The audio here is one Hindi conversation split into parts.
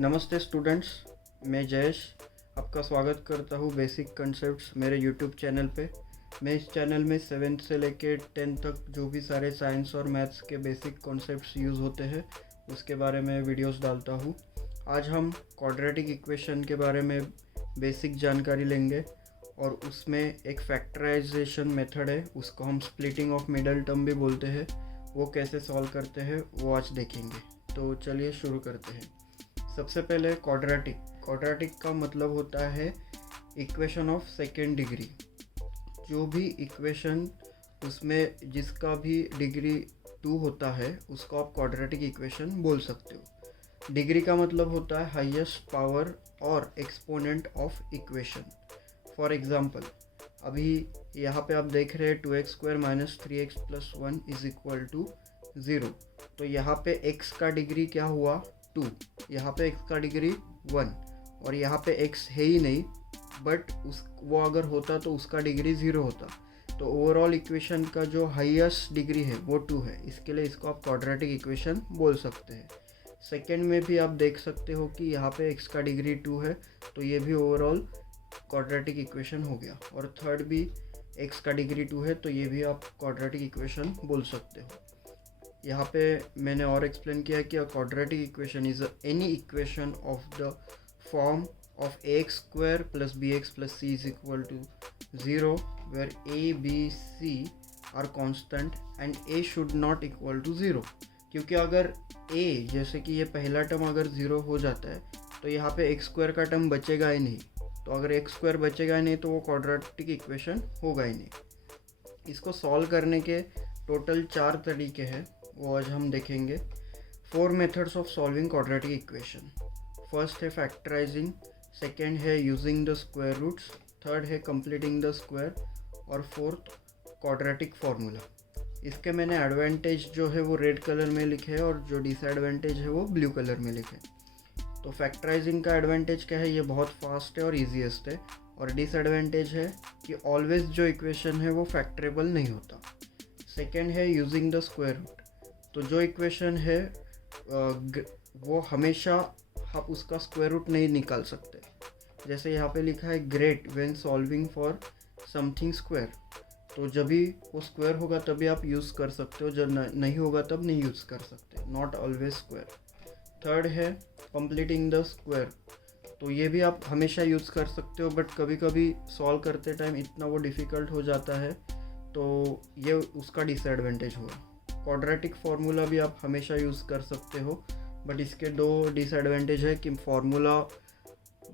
नमस्ते स्टूडेंट्स, मैं जयेश आपका स्वागत करता हूँ बेसिक कंसेप्ट्स मेरे यूट्यूब चैनल पे। मैं इस चैनल में 7th से लेके 10th तक जो भी सारे साइंस और मैथ्स के बेसिक कॉन्सेप्ट्स यूज़ होते हैं उसके बारे में वीडियोस डालता हूँ। आज हम क्वाड्रेटिक इक्वेशन के बारे में बेसिक जानकारी लेंगे और उसमें एक फैक्टराइजेशन मेथड है, उसको हम स्प्लिटिंग ऑफ मिडल टर्म भी बोलते हैं। वो कैसे सॉल्व करते हैं वो आज देखेंगे। तो चलिए शुरू करते हैं। सबसे पहले क्वाड्रेटिक का मतलब होता है इक्वेशन ऑफ सेकेंड डिग्री। जो भी इक्वेशन उसमें जिसका भी डिग्री 2 होता है उसको आप क्वाड्रेटिक इक्वेशन बोल सकते हो। डिग्री का मतलब होता है हाईएस्ट पावर और exponent of equation. For example, अभी यहाँ पे आप देख रहे हैं 2x² - 3x + 1 = 0। तो यहाँ पे x का डिग्री क्या हुआ 2, यहाँ पे x का डिग्री 1 और यहाँ पे x है ही नहीं, बट वो अगर होता तो उसका डिग्री 0 होता। तो ओवरऑल इक्वेशन का जो हाईएस्ट डिग्री है वो 2 है, इसके लिए इसको आप क्वाड्रेटिक इक्वेशन बोल सकते हैं। सेकेंड में भी आप देख सकते हो कि यहाँ पे x का डिग्री 2 है, तो ये भी ओवरऑल क्वाड्रेटिक इक्वेशन हो गया। और थर्ड भी x का डिग्री 2 है, तो ये भी आप क्वाड्रेटिक इक्वेशन बोल सकते हो। यहाँ पे मैंने और एक्सप्लेन किया कि a quadratic equation is any equation of the form of ax² + bx + c = 0 where a, b, c are constant and a should not equal to 0। क्योंकि अगर a जैसे कि ये पहला टर्म अगर 0 हो जाता है तो यहाँ पे x² का टर्म बचेगा ही नहीं। तो अगर x² बचेगा ही नहीं तो वो क्वाड्रेटिक इक्वेशन होगा ही नहीं। इसको सॉल्व करने के टोटल 4 तरीके हैं, वो आज हम देखेंगे। 4 methods of solving quadratic equation. First है फैक्टराइजिंग, सेकेंड है using the square roots, third है कंप्लीटिंग द स्क्वायर और फोर्थ क्वाड्रेटिक फार्मूला। इसके मैंने एडवांटेज जो है वो रेड कलर में लिखे है और जो डिसएडवांटेज है वो ब्लू कलर में लिखे। तो फैक्टराइजिंग का एडवांटेज क्या है, ये बहुत फास्ट है और ईजीएस्ट है। और डिसएडवांटेज है कि ऑलवेज जो इक्वेशन है वो फैक्टरेबल नहीं होता। सेकेंड है यूजिंग द स्क्वायर रूट। तो जो इक्वेशन है वो हमेशा आप उसका स्क्वायर रूट नहीं निकाल सकते। जैसे यहाँ पे लिखा है great when solving for something square. तो जब भी वो स्क्वायर होगा तभी आप यूज़ कर सकते हो, जब नहीं होगा तब नहीं यूज़ कर सकते, नॉट ऑलवेज स्क्वायर। थर्ड है कंप्लीटिंग द स्क्वायर। तो ये भी आप हमेशा यूज़ कर सकते हो, बट कभी कभी सॉल्व करते टाइम इतना वो डिफ़िकल्ट हो जाता है, तो ये उसका डिसएडवांटेज हुआ। क्वाड्रेटिक फार्मूला भी आप हमेशा यूज़ कर सकते हो, बट इसके 2 डिसएडवांटेज है कि फार्मूला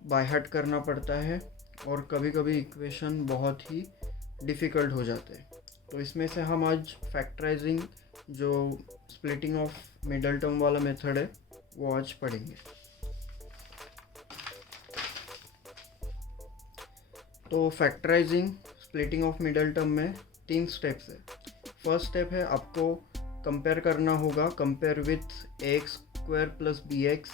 बाय हार्ट करना पड़ता है और कभी कभी इक्वेशन बहुत ही डिफ़िकल्ट हो जाते हैं। तो इसमें से हम आज फैक्टराइजिंग जो स्प्लिटिंग ऑफ मिडल टर्म वाला मेथड है वो आज पढ़ेंगे। तो factorising splitting of middle term में 3 स्टेप्स है। फर्स्ट स्टेप है आपको कंपेयर करना होगा, compare with ax² + bx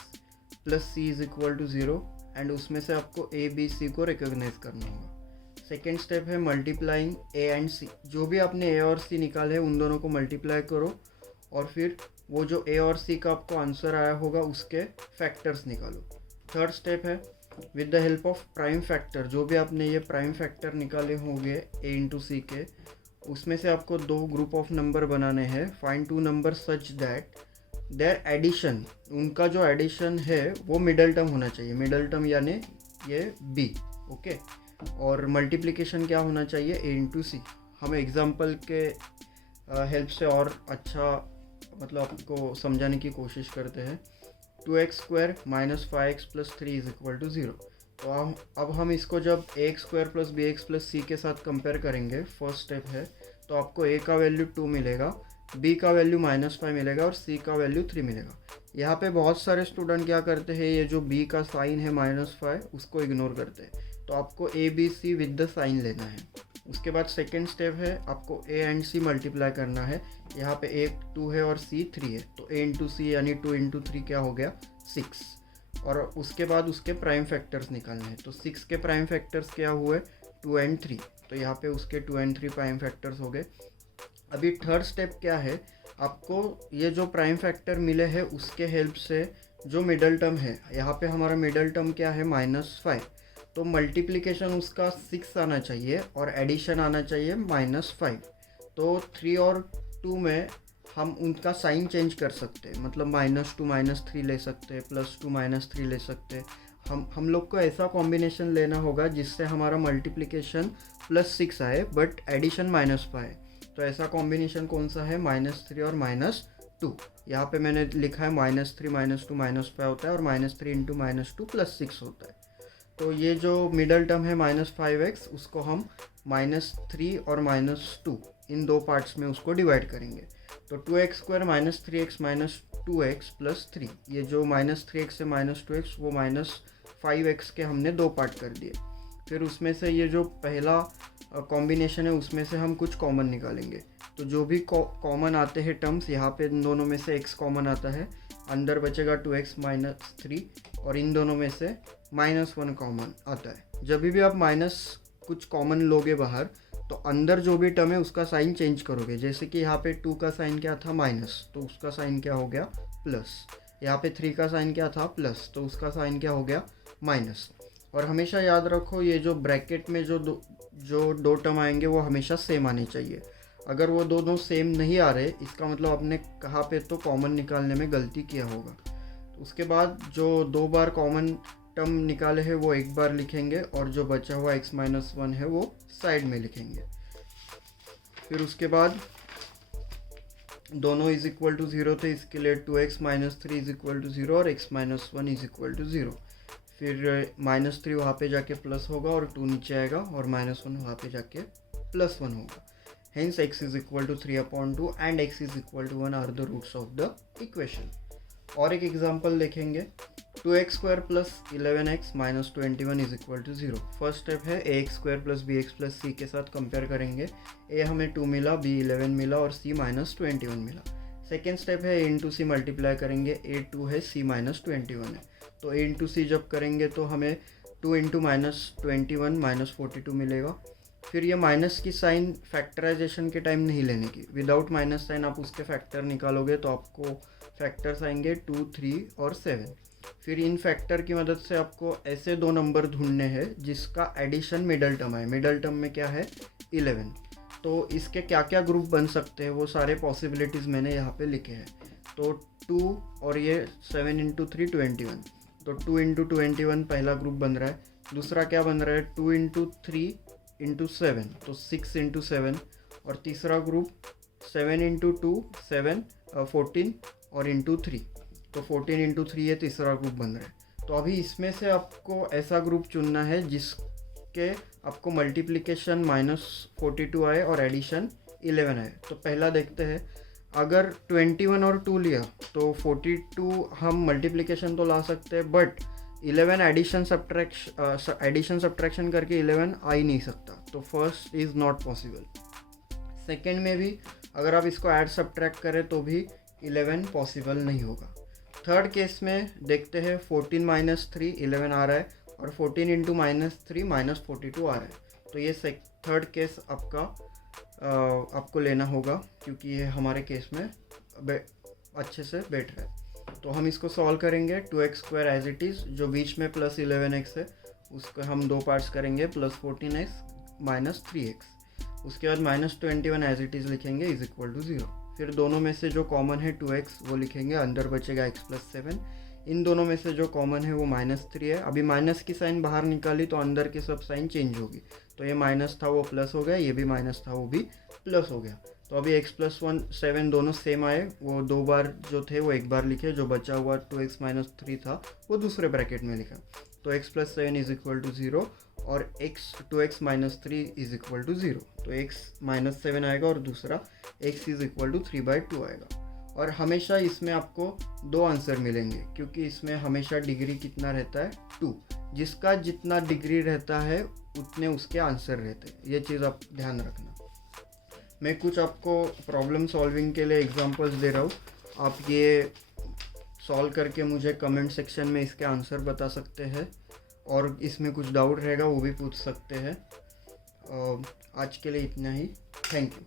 + c = 0 and उसमें से आपको a, b, c को रिकॉग्नाइज करना होगा। सेकेंड स्टेप है मल्टीप्लाइंग a एंड c। जो भी आपने a और c निकाले हैं उन दोनों को मल्टीप्लाई करो और फिर वो जो a और c का आपको आंसर आया होगा उसके फैक्टर्स निकालो। थर्ड स्टेप है with the help of prime factor. जो भी आपने ये प्राइम फैक्टर निकाले होंगे a × c के, उसमें से आपको 2 ग्रुप ऑफ नंबर बनाने हैं। Find 2 number such that their addition, उनका जो एडिशन है वो मिडल टर्म होना चाहिए। मिडल टर्म यानी ये b, ओके। और मल्टीप्लिकेशन क्या होना चाहिए, a × c। हम एग्जांपल के हेल्प से और अच्छा मतलब आपको समझाने की कोशिश करते हैं। 2x² - 5x + 3 = 0। तो अब हम इसको जब ax² + bx + c के साथ कंपेयर करेंगे, फर्स्ट स्टेप है, तो आपको a का वैल्यू 2 मिलेगा, b का वैल्यू -5 मिलेगा और c का वैल्यू 3 मिलेगा। यहाँ पे बहुत सारे स्टूडेंट क्या करते हैं, ये जो b का साइन है -5 उसको इग्नोर करते हैं। तो आपको a, b, c with the sign लेना है। उसके बाद सेकेंड स्टेप है आपको a एंड c मल्टीप्लाई करना है। यहाँ पे a 2 है और c 3 है, तो a × c यानी 2 × 3 क्या हो गया 6। और उसके बाद उसके प्राइम फैक्टर्स निकालने हैं। तो 6 के प्राइम फैक्टर्स क्या हुए 2 एंड 3, तो यहाँ पे उसके 2 एंड 3 प्राइम फैक्टर्स हो गए। अभी थर्ड स्टेप क्या है, आपको ये जो प्राइम फैक्टर मिले हैं उसके हेल्प से जो मिडल टर्म है, यहाँ पे हमारा मिडल टर्म क्या है, -5, तो मल्टीप्लिकेशन उसका 6 आना चाहिए और एडिशन आना चाहिए -5। तो 3 और 2 में हम उनका साइन चेंज कर सकते हैं, मतलब -2 -3 ले सकते हैं, +2 -3 ले सकते हैं। हम लोग को ऐसा कॉम्बिनेशन लेना होगा जिससे हमारा मल्टीप्लिकेशन +6 आए बट एडिशन -5 आए। तो ऐसा कॉम्बिनेशन कौन सा है, -3 और -2। यहाँ पे मैंने लिखा है -3 -2 -5 होता है और -3 × -2 +6 होता है। तो ये जो मिडल टर्म है -5x, उसको हम -3 और -2 इन दो पार्ट्स में उसको डिवाइड करेंगे। तो 2x² -3x -2x + 3, ये जो -3x से -2x वो -5x के हमने दो पार्ट कर दिए। फिर उसमें से ये जो पहला कॉम्बिनेशन है उसमें से हम कुछ कॉमन निकालेंगे। तो जो भी कॉमन आते हैं टर्म्स, यहाँ पे इन दोनों में से x कॉमन आता है, अंदर बचेगा 2x -3 और इन दोनों में से -1 कॉमन आता है। जब भी आप माइनस कुछ कॉमन लोगे बाहर, तो अंदर जो भी टर्म है उसका साइन चेंज करोगे। जैसे कि यहाँ पे 2 का साइन क्या था, माइनस, तो उसका साइन क्या हो गया, प्लस। यहाँ पे 3 का साइन क्या था, प्लस, तो उसका साइन क्या हो गया, माइनस। और हमेशा याद रखो ये जो ब्रैकेट में जो दो टर्म आएंगे वो हमेशा सेम आने चाहिए। अगर वो दोनों सेम नहीं आ रहे, इसका मतलब आपने कहाँ पे तो कॉमन निकालने में गलती किया होगा। उसके बाद जो 2 बार कॉमन टर्म निकाले हैं वो एक बार लिखेंगे और जो बचा हुआ x-1 है वो साइड में लिखेंगे। फिर उसके बाद दोनों =0 थे, इसके लिए 2x -3 =0 और x-1 =0। फिर -3 वहाँ पे जाके प्लस होगा और 2 नीचे आएगा और -1 वहाँ पे जाके +1 होगा। Hence x = 3/2 and x = 1 are the roots of the equation। और एक एग्जांपल देखेंगे, 2x² + 11x - 21 = 0। फर्स्ट स्टेप है ax² + bx + c के साथ कंपेयर करेंगे। a हमें 2 मिला, b 11 मिला और c -21 मिला। सेकेंड स्टेप है a × c मल्टीप्लाई करेंगे, a 2 है, c -21 है। तो a × c जब करेंगे तो हमें 2 × -21 -42 मिलेगा। फिर ये माइनस की साइन फैक्टराइजेशन के टाइम नहीं लेने की, विदाउट माइनस साइन आप उसके फैक्टर निकालोगे तो आपको फैक्टर्स आएंगे 2, 3 और 7। फिर इन फैक्टर की मदद से आपको ऐसे दो नंबर ढूंढने हैं जिसका एडिशन मिडल टर्म है। मिडल टर्म में क्या है, 11। तो इसके क्या क्या ग्रुप बन सकते हैं वो सारे पॉसिबिलिटीज़ मैंने यहाँ पे लिखे हैं। तो 2 और ये 7 × 3 21, तो 2 × 21 पहला ग्रुप बन रहा है। दूसरा क्या बन रहा है, 2 × 3 × 7, तो 6 × 7। और तीसरा ग्रुप 7 × 2 7 14 और × 3, तो 14 × 3 ये तीसरा ग्रुप बन रहा है। तो अभी इसमें से आपको ऐसा ग्रुप चुनना है जिसके आपको मल्टीप्लिकेशन -42 आए और एडिशन 11 आए। तो पहला देखते हैं, अगर 21 और 2 लिया तो 42 हम मल्टीप्लिकेशन तो ला सकते हैं, बट 11 एडिशन सब्ट्रैक्शन करके 11 आ ही नहीं सकता। तो first is not possible. Second में भी अगर आप इसको ऐड सब्ट्रैक्ट करें तो भी 11 पॉसिबल नहीं होगा। थर्ड केस में देखते हैं, 14 - 3 11 आ रहा है और 14 × -3 -42 आ रहा है। तो ये थर्ड केस आपको लेना होगा क्योंकि ये हमारे केस में अच्छे से बैठ रहा है। तो हम इसको सॉल्व करेंगे। 2x² एज इट इज़, जो बीच में +11x है उसको हम दो पार्ट्स करेंगे, +14x - 3x। उसके बाद -21 एज इट इज़ लिखेंगे = 0। फिर दोनों में से जो कॉमन है 2x वो लिखेंगे, अंदर बचेगा x + 7। इन दोनों में से जो कॉमन है वो -3 है। अभी माइनस की साइन बाहर निकाली तो अंदर के सब साइन चेंज होगी। तो ये माइनस था वो प्लस हो गया, ये भी माइनस था वो भी प्लस हो गया। तो अभी x + 1 7 दोनों सेम आए, वो दो बार जो थे वो एक बार लिखे, जो बचा हुआ 2x - 3 था वो दूसरे ब्रैकेट में लिखा। तो x + 7 = 0 और 2x - 3 = 0। तो x - 7 आएगा और दूसरा x = 3/2 आएगा। और हमेशा इसमें आपको दो आंसर मिलेंगे क्योंकि इसमें हमेशा डिग्री कितना रहता है, 2। जिसका जितना डिग्री रहता है उतने उसके आंसर रहते हैं, ये चीज़ आप ध्यान रखना। मैं कुछ आपको प्रॉब्लम सॉल्विंग के लिए एग्जांपल्स दे रहा हूँ, आप ये सॉल्व करके मुझे कमेंट सेक्शन में इसके आंसर बता सकते हैं और इसमें कुछ डाउट रहेगा वो भी पूछ सकते हैं। आज के लिए इतना ही, थैंक यू।